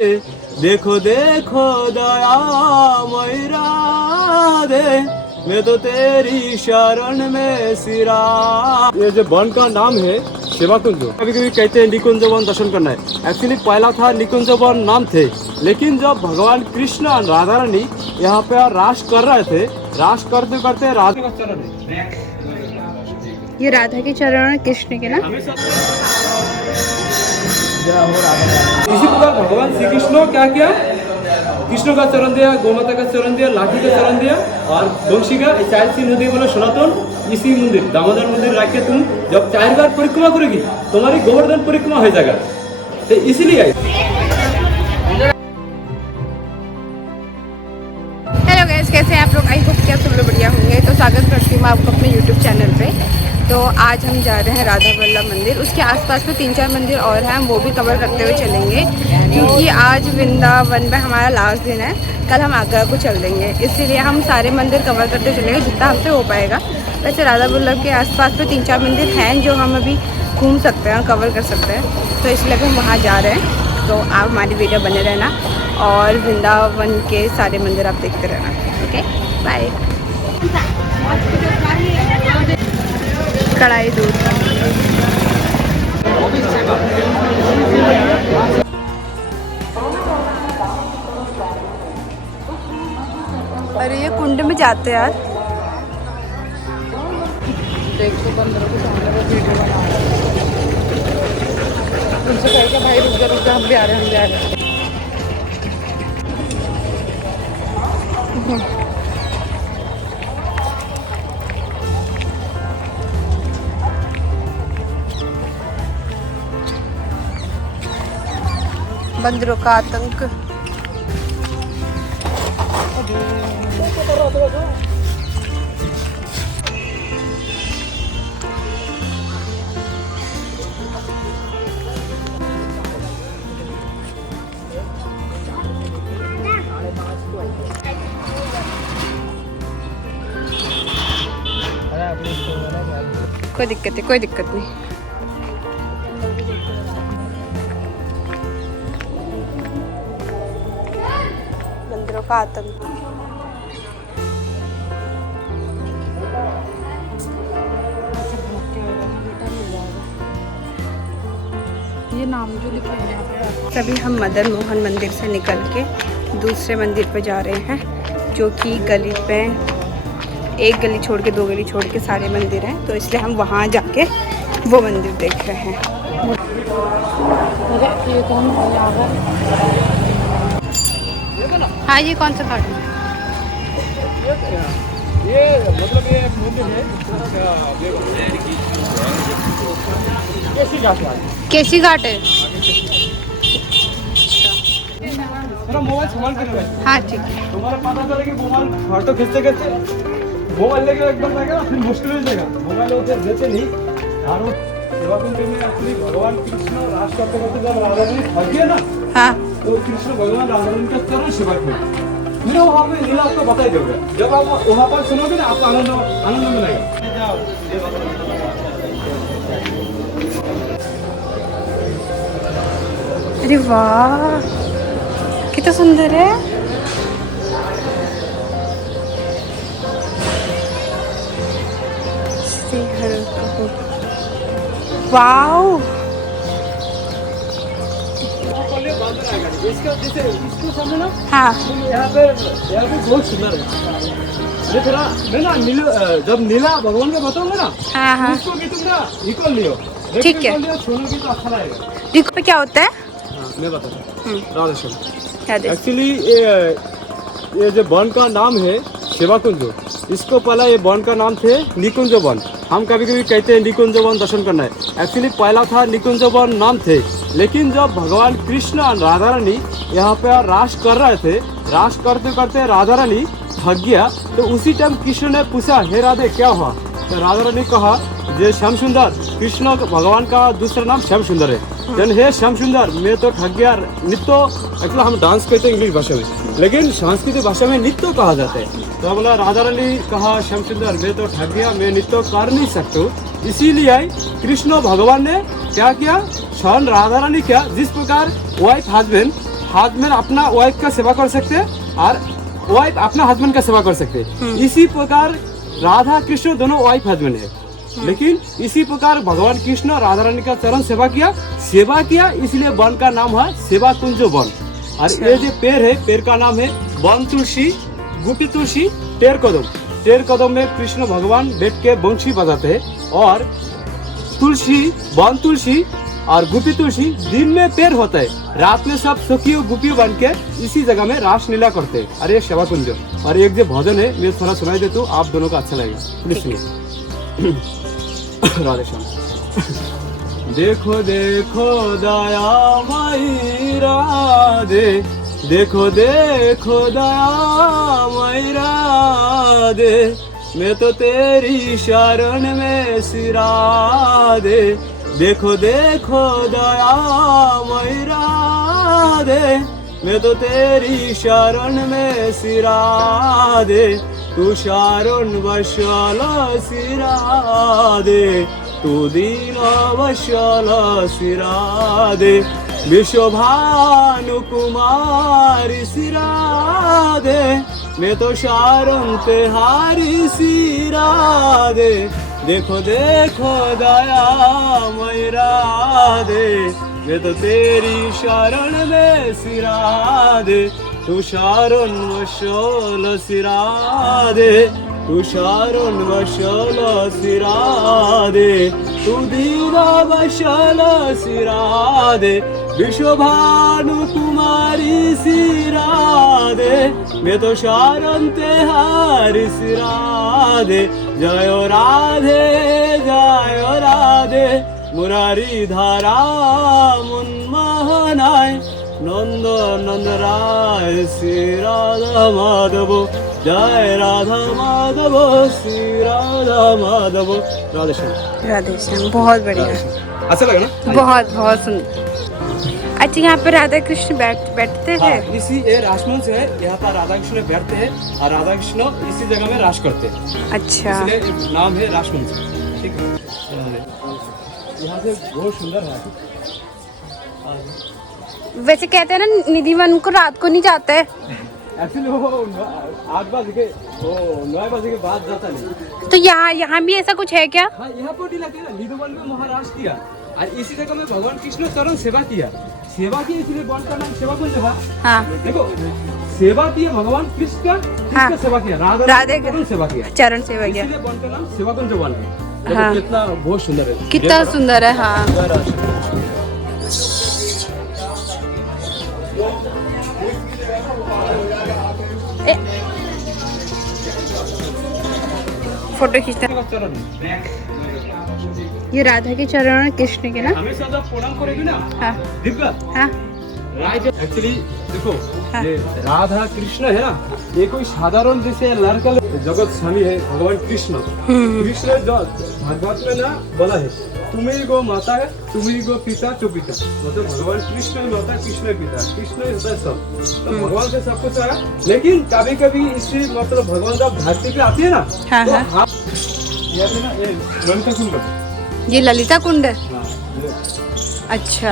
देखो देखो दयामय राधे, मैं तो तेरी शरण में सिरा। ये जो वन का नाम है सेवा कुंज, कभी कभी कहते हैं निकुंज वन दर्शन करना है। एक्चुअली पहला था निकुंज वन नाम थे, लेकिन जब भगवान कृष्ण और राधा रानी यहाँ पे रास कर रहे थे, रास करते करते राधा का चरण है, ये राधा के चरण और कृष्ण के ना। इसी प्रकार भगवान श्री कृष्ण क्या किया, कृष्ण का चरण दिया, गोमाता का चरण दिया, लाठी का चरण दिया और बंशी का 4 सी नदी बोलो सनातन। इसी मंदिर दामोदर मंदिर रख के तुम जब 4 बार परिक्रमा करोगी तुम्हारी गोवर्धन परिक्रमा हो जाएगा। तो इसीलिए हेलो गाइस, कैसे हैं आप लोग? आई होप कि आप सब लोग बढ़िया होंगे। तो स्वागत करती हूँ मैं आपको अपने यूट्यूब चैनल पे। तो आज हम जा रहे हैं राधा वल्लभ मंदिर, उसके आसपास में 3-4 मंदिर और हैं, वो भी कवर करते हुए चलेंगे, क्योंकि आज वृंदावन में हमारा लास्ट दिन है। कल हम आगरा को चल देंगे, इसीलिए हम सारे मंदिर कवर करते चलेंगे जितना हमसे हो पाएगा। वैसे राधा वल्लभ के आसपास में 3-4 मंदिर हैं जो हम अभी घूम सकते हैं, कवर कर सकते हैं, तो इसलिए हम वहाँ जा रहे हैं। तो आप हमारी वीडियो बने रहना और वृंदावन के सारे मंदिर आप देखते रहना। Okay, bye. कढ़ाई दूध, अरे ये कुंड में जाते यार। देखो बंदरों के सामने वो वीडियो बना रहे हैं। उनसे कहेगा भाई रुक जा हम भी आ रहे हैं, हम भी आ रहे हैं। बंदरों का आतंक। कोई दिक्कत है, कोई दिक्कत नहीं। बंदरों का आतंक। ये नाम जो लिखे हैं। तभी हम मदन मोहन मंदिर से निकल के दूसरे मंदिर पर जा रहे हैं, जो कि गली पे एक गली छोड़ के 2 गली छोड़ के सारे मंदिर हैं, तो इसलिए हम वहाँ जाके वो मंदिर देख रहे हैं। ये कौन है? हाँ, ये कौन सा घाट है? ये मतलब ये मंदिर है केसी घाट है। मोबाइल संभाल कर। हाँ ठीक है। तुम्हारा पता चले कि मोबाइल फोटो खींचते खींचते मोबाइल लेके एक बार जाएगा, फिर मुश्किल हो जाएगा। मोबाइल उधर देते नहीं। और सेवा कुंज में एक्चुअली भगवान कृष्ण रास करते करते जब राधा रानी थक गए ना, हाँ, तो कृष्ण भगवान राधा रानी का चरण सेवा किया। मेरा वहाँ पे लीला आपको बता ही दोगे। जब आप वहाँ पर सुनोगे ना आपको आनंद मिलेगा। अरे वाह, कितना सुंदर है। वाओ, इसको सामने ना, हाँ, यहाँ पे बहुत सुंदर है। ये थोड़ा मैं ना जब नीला भगवान का बताऊंगा ना, हाँ हाँ, उसको भी तुम ना इको लियो, ठीक है। सुनोगी तो अच्छा लगेगा। रिको पे क्या होता है? हाँ, मैं बताता हूँ। राधेश्याम एक्चुअली ये जो वन का नाम है सेवा कुंज, इसको पहला ये वन का नाम थे निकुंज वन। हम कभी कभी कहते हैं निकुंज वन दर्शन करना है। एक्चुअली पहला था निकुंज वन नाम थे, लेकिन जब भगवान कृष्ण और राधा रानी यहाँ पे रास कर रहे थे, रास करते करते राधा रानी थक गया, तो उसी टाइम कृष्ण ने पूछा, हे राधे क्या हुआ? तो राधा रानी कहा, जे श्याम सुंदर, कृष्ण भगवान का दूसरा नाम श्याम सुंदर है। जन हे श्याम सुंदर, मैं तो थक गया। नित्य एक्चुअली हम डांस कहते हैं इंग्लिश भाषा में, लेकिन संस्कृत भाषा में नित्य कहा जाता है। तो बोला राधा रानी कहा, श्याम सुंदर मैं तो थक गया, मैं नित्य कर नहीं सकता। इसीलिए कृष्ण भगवान ने क्या किया, स्वयं राधा रानी क्या जिस प्रकार वाइफ हस्बैंड हस्बैंड अपना वाइफ का सेवा कर सकते हैं और वाइफ अपना हस्बैंड का सेवा कर सकते हैं। इसी प्रकार राधा कृष्ण दोनों वाइफ हस्बैंड है, लेकिन इसी प्रकार भगवान कृष्ण राधा रानी का चरण सेवा किया, इसलिए वन का नाम है सेवा कुंज वन। और ये जो पेड़ है, पेड़ का नाम है वन तुलसी, गुपी तुलसी, टेर कदम। टेर कदम में कृष्ण भगवान बैठ के बंशी बजाते हैं, और तुलसी, वन तुलसी और गुपी तुलसी दिन में पेड़ होता है, रात में सब सखी और गुपी बन के इसी जगह में रासलीला करते हैं। और ये सेवा कुंज। और एक जो भजन है मैं थोड़ा सुनाई देता हूँ, आप दोनों को अच्छा लगेगा, प्लीज सुनिए। राधे श्याम। देखो देखो दया मई राधे, देखो देखो दया मई राधे, मैं तो तेरी शरण में सिरा दे। देखो देखो दया मई राधे, मैं तो तेरी शरण में सिरा दे। तू शरण वशल सिरा दे, तू दीन वशल सिरा दे। विश्वभानु कुमारी सिरा दे, मैं तो शरण तेहारी सिरा दे। देखो देखो दया मई राधे, मैं तो तेरी शरण में सिरा दे। तू शरण वशल सिरा दे, तू शरण वशल सिरा दे, तू दीन वशल सिरा दे। विश्वभानु कुमारी सिरा दे, मैं तो शरण तेहारी सिरा दे। जय राधे जय राधे, मुरारी धारा मुन्मोहनाय, नंद नंद राय श्री राधा माधव। जय राधा माधव श्री राधा माधव। राधे श्याम। राधे श्याम, बहुत बढ़िया, अच्छा लगा ना? बहुत बहुत सुंदर। अच्छा, यहाँ पे राधा कृष्ण बैठते थे? इसी ये रासमंच है, यहाँ पर राधा कृष्ण बैठते हैं और राधा कृष्ण इसी जगह में रास करते हैं। अच्छा, इसलिए नाम है रासमंच। ठीक है, यहाँ से बहुत सुंदर है। वैसे कहते हैं ना निधि वन को रात को नहीं जाते। एक्चुअली वो 8 बजे के, वो 9 बजे के बाद जाता नहीं। तो यहाँ भी ऐसा कुछ है क्या? हाँ, यहाँ पर निधि वन में महाराज किया और इसी जगह में भगवान कृष्ण चरण सेवा किया, इसलिए वन का नाम सेवा कुंज है। हाँ, देखो, सेवा किया भगवान कृष्ण का, किसका सेवा किया? राधे का सेवा किया, चरण सेवा किया, इसलिए वन का नाम सेवा कुंज वन है। हाँ, कितना बहुत सुंदर है, कितना सुंदर है। हाँ, फोटो खींचना। ये राधा के चरण है, कृष्ण के ना। हमेशा जब प्रणाम करेगी ना, हाँ, दिव्या, हाँ, एक्चुअली देखो, हाँ, ये राधा कृष्ण है ना, ये कोई साधारण जैसे लड़का जगत स्वामी है भगवान कृष्ण। कृष्ण जो भागवत में ना बोला है, तुम्ही गो माता है, तुम्ही गो पिता तो पिता, मतलब भगवान कृष्ण माता, कृष्ण पिता, कृष्ण होता है सब। तो भगवान से सब कुछ है, लेकिन कभी कभी इसी मतलब भगवान जब धरती पे आती है ना, हाँ, तो हाँ, ललिता कुंड, ये ललिता कुंड है। हाँ, अच्छा,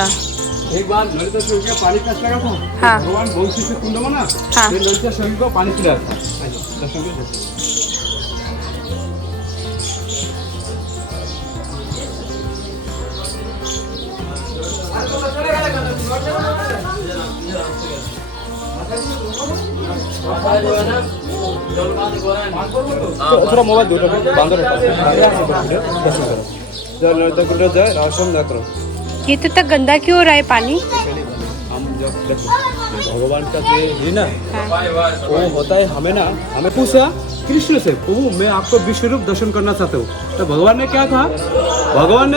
एक बार ललिता कुंड का पानी कस लगा था। हाँ, भगवान बंशी से कुंड में ना, हाँ, ललिता शंकर को पानी पिलाया था। दर्शन करो। थोड़ा मोबाइल दूर रखो, बांधो रखो। जय राशन ना करो। ये तो तक गंदा क्यों हो रहा है पानी? हम जब देखो भगवान का जो है ना, वो होता है, हमें पूछा कृष्ण से, प्रभु मैं आपको विश्व रूप दर्शन करना चाहता हूँ। तो भगवान ने क्या कहा? भगवान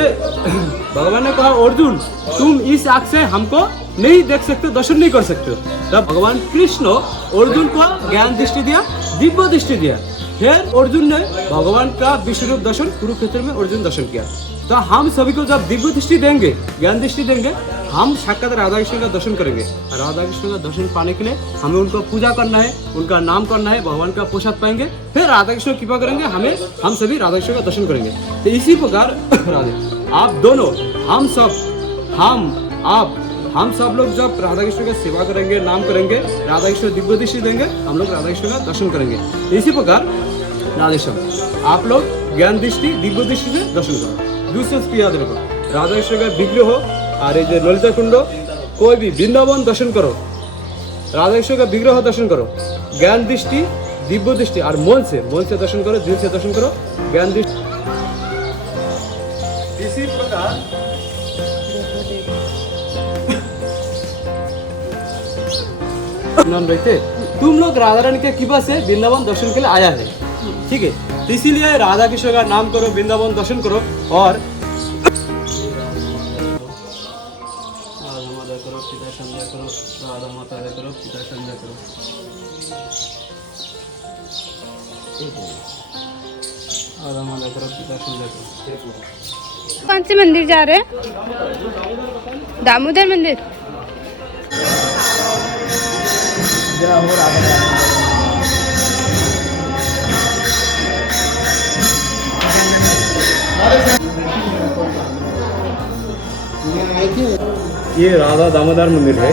ने कहा, अर्जुन तुम इस आँख से हमको नहीं देख सकते, दर्शन नहीं कर सकते। तब भगवान कृष्ण अर्जुन को ज्ञान दृष्टि दिया, दिव्य दृष्टि दिया। फिर अर्जुन ने भगवान का विश्व रूप दर्शन कुरुक्षेत्र में अर्जुन दर्शन किया। तो हम सभी को जब दिव्य दृष्टि देंगे, ज्ञान दृष्टि देंगे, हम साक्षात राधा कृष्ण का दर्शन करेंगे। राधा कृष्ण का दर्शन पाने के लिए हमें उनको पूजा करना है, उनका नाम करना है, भगवान का प्रसाद पाएंगे, फिर राधा कृष्ण कृपा करेंगे, हम सभी राधा कृष्ण का दर्शन करेंगे। तो इसी प्रकार राधे आप दोनों, हम सब, हम आप हम सब लोग जब राधा कृष्ण की सेवा करेंगे, नाम करेंगे, राधा कृष्ण दिव्य दृष्टि देंगे, हम लोग राधा कृष्ण का दर्शन करेंगे। इसी प्रकार राधेश्याम, आप लोग ज्ञान दृष्टि दिव्य दृष्टि से दर्शन करो। दूसरा याद रखो, राधा कृष्ण का विग्रह हो और ये ललिता कुंड, कोई भी वृंदावन दर्शन करो, राधा कृष्ण का विग्रह दर्शन करो, ज्ञान दृष्टि दिव्य दृष्टि और मन से दर्शन करो, दिल से दर्शन करो, ज्ञान दृष्टि। इसी प्रकार नाम रखते, तुम लोग राधा रानी के कृपा से वृंदावन दर्शन के लिए आया है, ठीक है, तो इसीलिए राधा कृष्ण का नाम करो, वृंदावन दर्शन करो और राधा माता करो, पिता संध्या करो, राधा माता करो, पिता संध्या करो, राधा माता करो, पिता संध्या करो। कौन से मंदिर जा रहे हैं? दामोदर मंदिर। ये राधा दामोदर मंदिर है।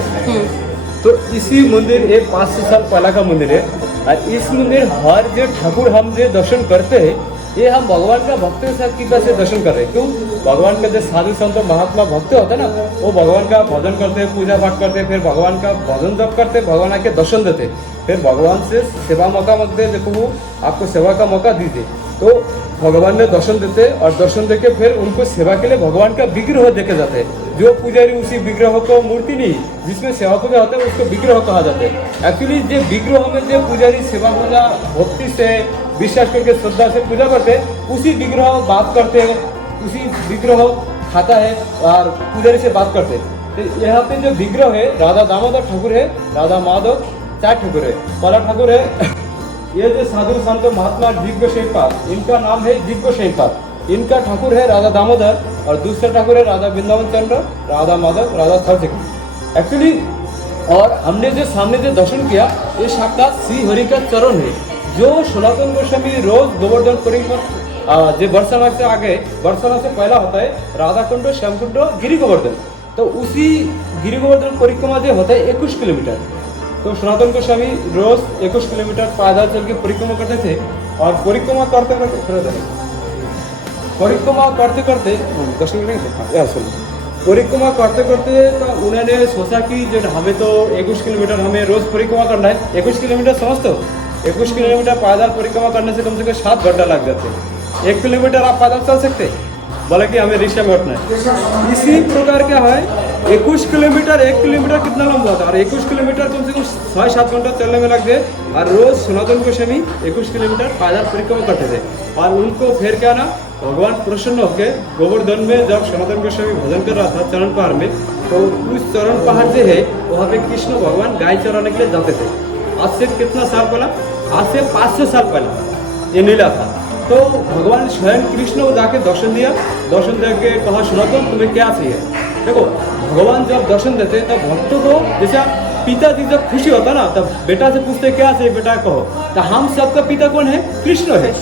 तो इसी मंदिर ये 500 साल पहला का मंदिर है और इस मंदिर हर जो ठाकुर हम जो दर्शन करते हैं, ये हम भगवान का भक्त के साथ कृपा से दर्शन कर रहे हैं। क्यों? भगवान का जो साधु संत महात्मा भक्त होता है ना, वो भगवान का भजन करते हैं, पूजा पाठ करते हैं, फिर भगवान का भजन जप करते हैं, भगवान आके दर्शन देते, फिर भगवान से सेवा मौका मांगते हैं, देखो वो आपको सेवा का मौका दीजिए। तो भगवान ने दर्शन देते और दर्शन देके फिर उनको सेवा के लिए भगवान का विग्रह देखे जाते हैं। जो पुजारी उसी विग्रह को, मूर्ति नहीं जिसमें सेवा पूजा होता है उसको विग्रह कहा जाता है। एक्चुअली जो विग्रह में जो पुजारी सेवा पूजा भक्ति से विश्वास करके श्रद्धा से पूजा करते हैं, उसी विग्रह बात करते हैं, उसी विग्रह खाता है और पुजारी से बात करते हैं। तो यहाँ पे जो विग्रह है राधा दामोदर ठाकुर है, राधा माधव 4 ठाकुर है। पहला ठाकुर है ये जो साधु संत महात्मा दिग्गज शेखपाल, इनका नाम है दिग्गज शेखपाल। इनका ठाकुर है राधा दामोदर और दूसरा ठाकुर है राधा वृंदावन चंद्र, राधा माधव, राधा सरस्वती। एक्चुअली और हमने जो सामने जो दर्शन किया, ये साक्षात श्री हरि का चरण है, जो सनातन गोस्वामी रोज गोवर्धन परिक्रमा जो बरसाना से आगे, बरसाना से पहला होता है राधा कुंड, श्याम कुंड, गिरि गोवर्धन। तो उसी गिरि गोवर्धन परिक्रमा जो होता है 21 किलोमीटर, तो सनातन गोस्वामी रोज 21 किलोमीटर पैदल चल के परिक्रमा करते थे। और परिक्रमा करते करते दर्शन परिक्रमा करते करते तो उन्होंने सोचा कि जो हमें तो 21 किलोमीटर हमें रोज परिक्रमा करना है। 21 किलोमीटर समझते हो? 21 किलोमीटर पैदल परिक्रमा करने से कम 7 घंटा लग जाते हैं। 1 किलोमीटर आप पैदल चल सकते हैं, बोले कि हमें रिक्शा में बैठना है। इसी प्रकार क्या है, 21 किलोमीटर, 1 किलोमीटर कितना लंबा होता है, और 21 किलोमीटर कम से कम 6-7 घंटा चलने में लग गए। और रोज सनातन गोस्वामी 21 किलोमीटर पैदल परिक्रमा करते थे। और उनको फिर क्या ना, भगवान प्रसन्न होकर गोवर्धन में जब सनातन गोस्वामी भजन कर रहा था चरण पहाड़ में, तो उस चरण पहाड़ जो है वहाँ पे कृष्ण भगवान गाय चराने के लिए जाते थे। आज से कितना साल पहला? आज से 500 साल पहला ये नीला था। तो भगवान स्वयं कृष्ण को जाके दर्शन दिया, दर्शन दे के कहा सनातन तुम्हें क्या चाहिए। देखो भगवान जब दर्शन देते तब भक्तों को, जैसा पिताजी जब खुशी होता ना तब बेटा से पूछते क्या चाहिए बेटा कहो। तो हम सबका पिता कौन है? कृष्ण है।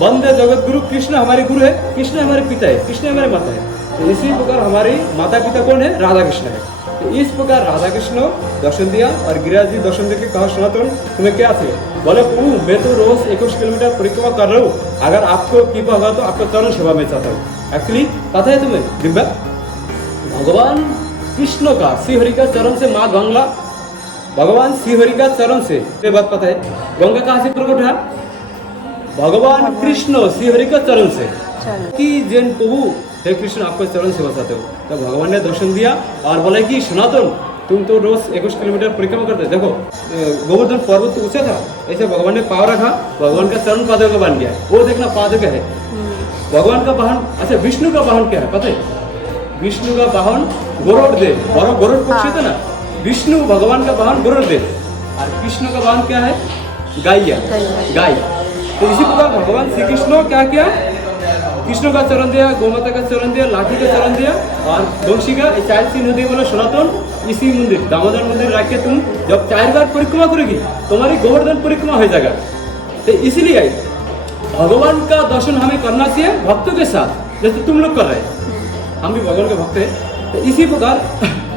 वंदे जगत गुरु, कृष्ण हमारे गुरु है, कृष्ण हमारे पिता है, कृष्ण हमारे माता है। तो इसी प्रकार हमारे माता पिता कौन है? राधा कृष्ण है। तो इस प्रकार राधा कृष्ण दर्शन दिया और गिरिराज जी दर्शन देके कहा सनातन तुम्हें क्या चाहिए। बोले प्रभु मैं तो रोज 21 किलोमीटर परिक्रमा कर रहा हूँ, अगर आपको कृपा होगा तो आपका चरण सेवा में चाहता हूँ। एक्चुअली पता है तुम्हें दिव्या, भगवान कृष्ण का श्रीहरि का चरण से माँ गंगा, भगवान श्रीहरि का चरण से, ये बात पता है गंगा कहाँ से प्रकट है? भगवान कृष्ण श्रीहरि का चरण से। कि जैन प्रभु हे कृष्ण आपको चरण सेवा चाहते हो। तो भगवान ने दर्शन दिया और बोले कि सनातन तुम तो रोज 21 किलोमीटर परिक्रमा करते। देखो गोवर्धन पर्वत तो ऊंचा था, ऐसे भगवान ने पाव रखा, भगवान का चरण पादुका का बन गया। वो देखना पादुका है भगवान का वाहन। अच्छा विष्णु का वाहन क्या है पता है? विष्णु का वाहन गरुड़-देव, गरुड़ पक्षी था ना, विष्णु भगवान का वाहन गरुड़-देव और कृष्ण का वाहन क्या है? गाय। तो इसी प्रकार भगवान श्री कृष्ण क्या किया, कृष्ण का चरण दिया, गोमाता का चरण दिया, लाठी का चरण दिया और बंशी का 4 चिन्ह दिए। बोला सनातन इसी मंदिर दामोदर मंदिर रख के तुम जब 4 बार परिक्रमा करोगी तुम्हारी गोवर्धन परिक्रमा हो जाएगा। तो इसलिए भगवान का दर्शन हमें करना चाहिए भक्तों के साथ, जैसे तुम लोग कर रहे हैं, हम भी भगवान के भक्त हैं। तो इसी प्रकार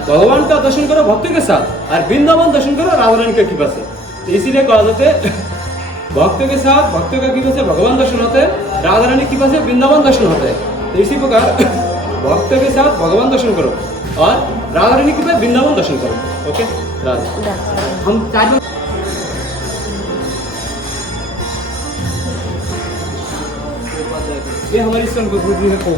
भगवान का दर्शन करो भक्तों के साथ और वृंदावन दर्शन करो राधा रानी के कृपा से। तो इसीलिए कहा जाता है भक्तों के साथ भक्तों का कृपा से भगवान दर्शन होता है, राधा रानी की कृपा से वृंदावन दर्शन होता है। तो इसी प्रकार भक्तों के साथ भगवान दर्शन करो और राधा रानी की कृपा से वृंदावन दर्शन करो। ओके राधा हम चार ये हमारी सन गुरु जी है कौन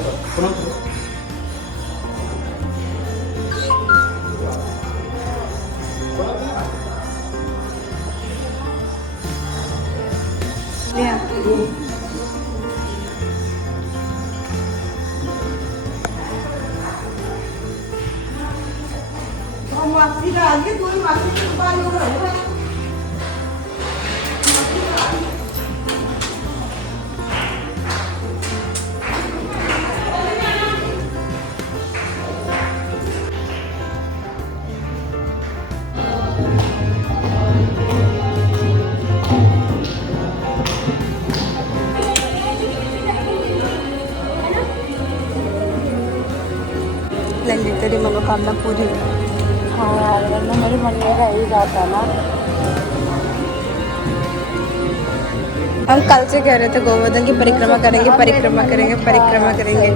लंजी तेरी मनोकामना पूरी। हाँ यार वरना मेरे मन में रह ही जाता ना। हम कल से कह रहे थे गोवर्धन की परिक्रमा करेंगे परिक्रमा करेंगे परिक्रमा करेंगे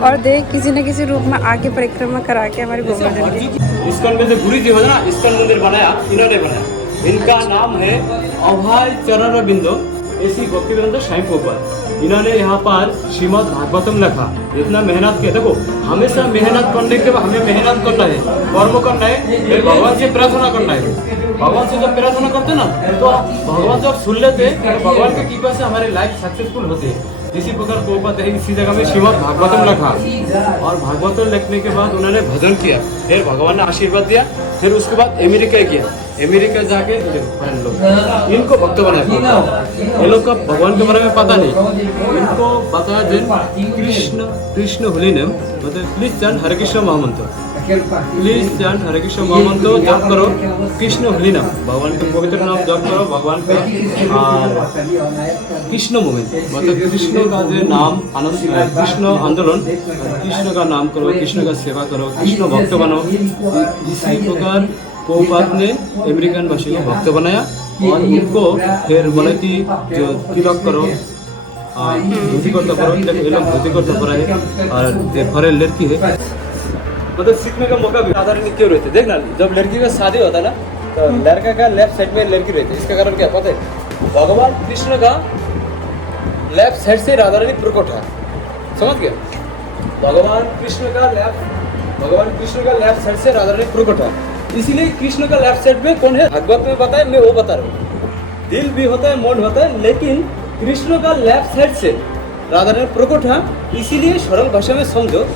और देख किसी न किसी रूप में आके परिक्रमा करा के हमारे गोवर्धन की। इस्कॉन में से गुरु जी हो ना इस्कॉन मंदिर बनाया, इन्होंने बनाया। इनका नाम है अभय चरण बिंदु ऐसी भक्तिवेदांत स्वामी प्रभुपाद। इन्होंने यहाँ पर श्रीमद् भागवतम लिखा। इतना मेहनत किया, देखो हमेशा मेहनत करने के बाद हमें मेहनत करना है, कर्म करना है, फिर भगवान से प्रार्थना करना है। भगवान से जब प्रार्थना करते ना तो भगवान जब सुन लेते तो भगवान की कृपा से हमारे लाइफ सक्सेसफुल होते हैं। इसी प्रकार प्रभुपाद है इसी जगह में श्रीमद् भागवतम लिखा और भागवतम लिखने के बाद उन्होंने भजन किया, फिर भगवान ने आशीर्वाद दिया, फिर उसके बाद अमेरिका किया। अमेरिका जाके लोग इनको भक्त बनाया। ये लोग का भगवान के बारे में पता नहीं, इनको बताया जैन कृष्ण होली नेम मतलब प्लीज चैन हरे कृष्ण महामंत्र, प्लीज चैन हरे कृष्ण महामंत्र जप करो, कृष्ण होली नाम भगवान के पवित्र नाम जप करो, भगवान का कृष्ण मूवमेंट मतलब कृष्ण का जो नाम आनंद कृष्ण आंदोलन, कृष्ण का नाम करो, कृष्ण का सेवा करो, कृष्ण भक्त बनो। इसी प्रकार प्रभुपाद ने अमेरिकन भाषी को भक्त बनाया और उनको फिर बोला कि जो तिलक करो धोती करता करो, ये लोग धोती करता पड़ा है और फॉरेन लड़की है मतलब सीखने का मौका भी राधा रानी क्यों रहते। देखना जब लड़की का शादी होता है ना तो लड़का का लेफ्ट साइड में लड़की रहती है। इसका कारण क्या पता है? भगवान कृष्ण का लेफ्ट साइड से राधा रानी प्रकट है, समझ गया? भगवान कृष्ण का लेफ्ट साइड से राधा रानी प्रकट है, इसीलिए कृष्ण का लेफ्ट साइड में कौन है भागवत में बताए, मैं वो बता रहा हूँ। दिल भी होता है मन होता है, लेकिन कृष्ण का लेफ्ट साइड से राधा रानी प्रकट है, इसीलिए सरल भाषा में समझो।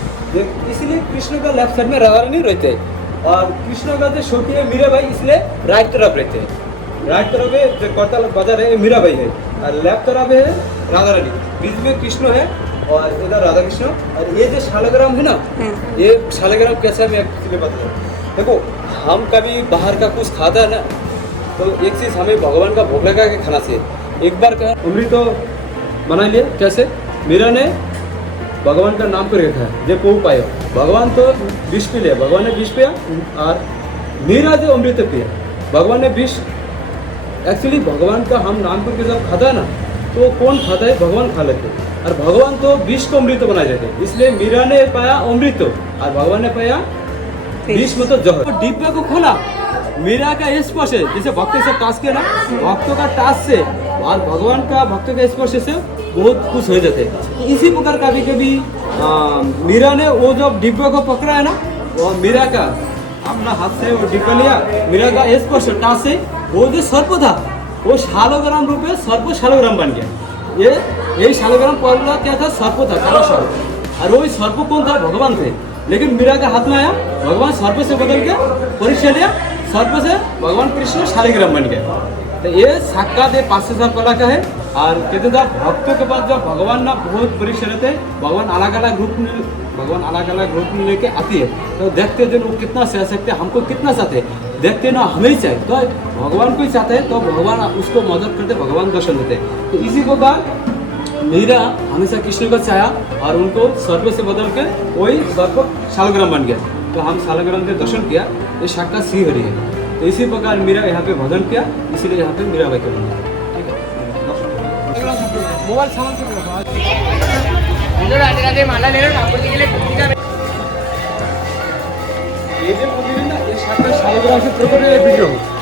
इसीलिए कृष्ण का लेफ्ट साइड में राधा रानी रहते हैं और कृष्ण का जो छोटी है मीरा भाई, इसलिए राइट तरफ रहते हैं। राइट तरफ है जो करताल बाजार है मीरा भाई है और लेफ्ट तरफ है राधा रानी, बीच में कृष्ण है और इधर राधा कृष्ण। और ये जो शालग्राम है ना, ये शालग्राम कैसा है मैं एक्चुअली बता रहा हूँ। देखो हम कभी बाहर का कुछ खाता है ना तो एक चीज़ हमें भगवान का भोग लगा के खाना चाहिए। एक बार क्या उंगली तो बना लिया, कैसे मीरा ने भगवान का नाम कर रखा है, जो पो पाया भगवान तो विष पी लिया, भगवान ने विष पिया और मीरा जो अमृत पिया, भगवान ने विष। एक्चुअली भगवान का हम नाम करके जब खाता है ना तो कौन खाता है? भगवान खा लेते और भगवान तो विष को अमृत बनाए जाते, इसलिए मीरा ने पाया अमृत और भगवान ने पाया विष मतलब जहर। डिब्बे को खोला, मीरा का स्पर्श है, जैसे भक्त से टास्क है ना, भक्तों का टास्क से और भगवान का भक्तों के स्पर्श से बहुत खुश हो जाते हैं। इसी प्रकार कभी कभी मीरा ने वो जब डिब्बे को पकड़ा है ना, वो मीरा का अपना हाथ से वो डिब्बा लिया, मीरा का स्पर्श टास्क से वो जो सर्प था वो शालोग्राम रूप में सर्प शालोग्राम बन गया। यही शालोग्राम पहला क्या था? सर्प था, काला सर्प। और वही सर्प कौन था? भगवान थे। लेकिन मीरा का हाथ में आया, भगवान सर्प से बदल के परीक्षा लिया, सर्प से भगवान कृष्ण शालिग्राम बन गए। तो ये साक्षात 500 साल पहला का है। और कहते थे भक्तों के पास जब भगवान ना बहुत परीक्षा रहते हैं, भगवान अलग अलग रूप में लेके आती है, तो देखते जो लोग कितना सह सकते हैं, हमको कितना चाहते हैं, देखते ना हमें ही चाहिए, तो भगवान को ही चाहते हैं तो भगवान उसको मदद करते, भगवान दर्शन देते हैं। तो इसी को कहा मीरा हमेशा कृष्ण को चाहा और उनको सर्प से बदल के वही सर्प शालग्राम बन गया। तो तो हम सालग्राम के दर्शन किया, ये साक्षात श्री हरि है। तो इसी प्रकार मीरा यहाँ पे भजन किया, इसीलिए यहाँ पे मीराबाई का मंदिर है। ठीक है, मोबाइल सामान राधे राधे माला ले लो ठाकुर जी के लिए। ये जो मंदिर है ना, ये साक्षात सालग्राम से प्रकट हुए विग्रह है।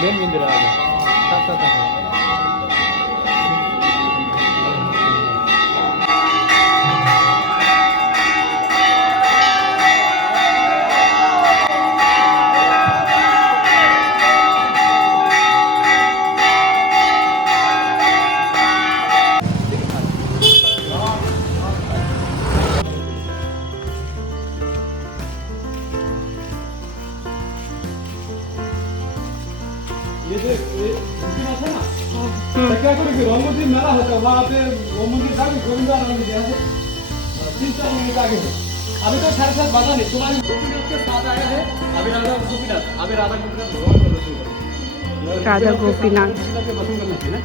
मेन मंदिर है साथ साथ ये जो गोपीनाथ है ना, तो क्या करोगे, राम मंदिर मेला होता है वहाँ पे, वो मंदिर जाके गोविंदा राम मंदिर है 3-4 मिनट आगे है। अभी तो 7:30 बजा नहीं, तुम्हारे गोपीनाथ के साथ आया है अभी राधा गोपीनाथ, अभी राधा गोपीनाथ भगवान का दर्शन करो। राधा गोपीनाथ के दर्शन करना है ना।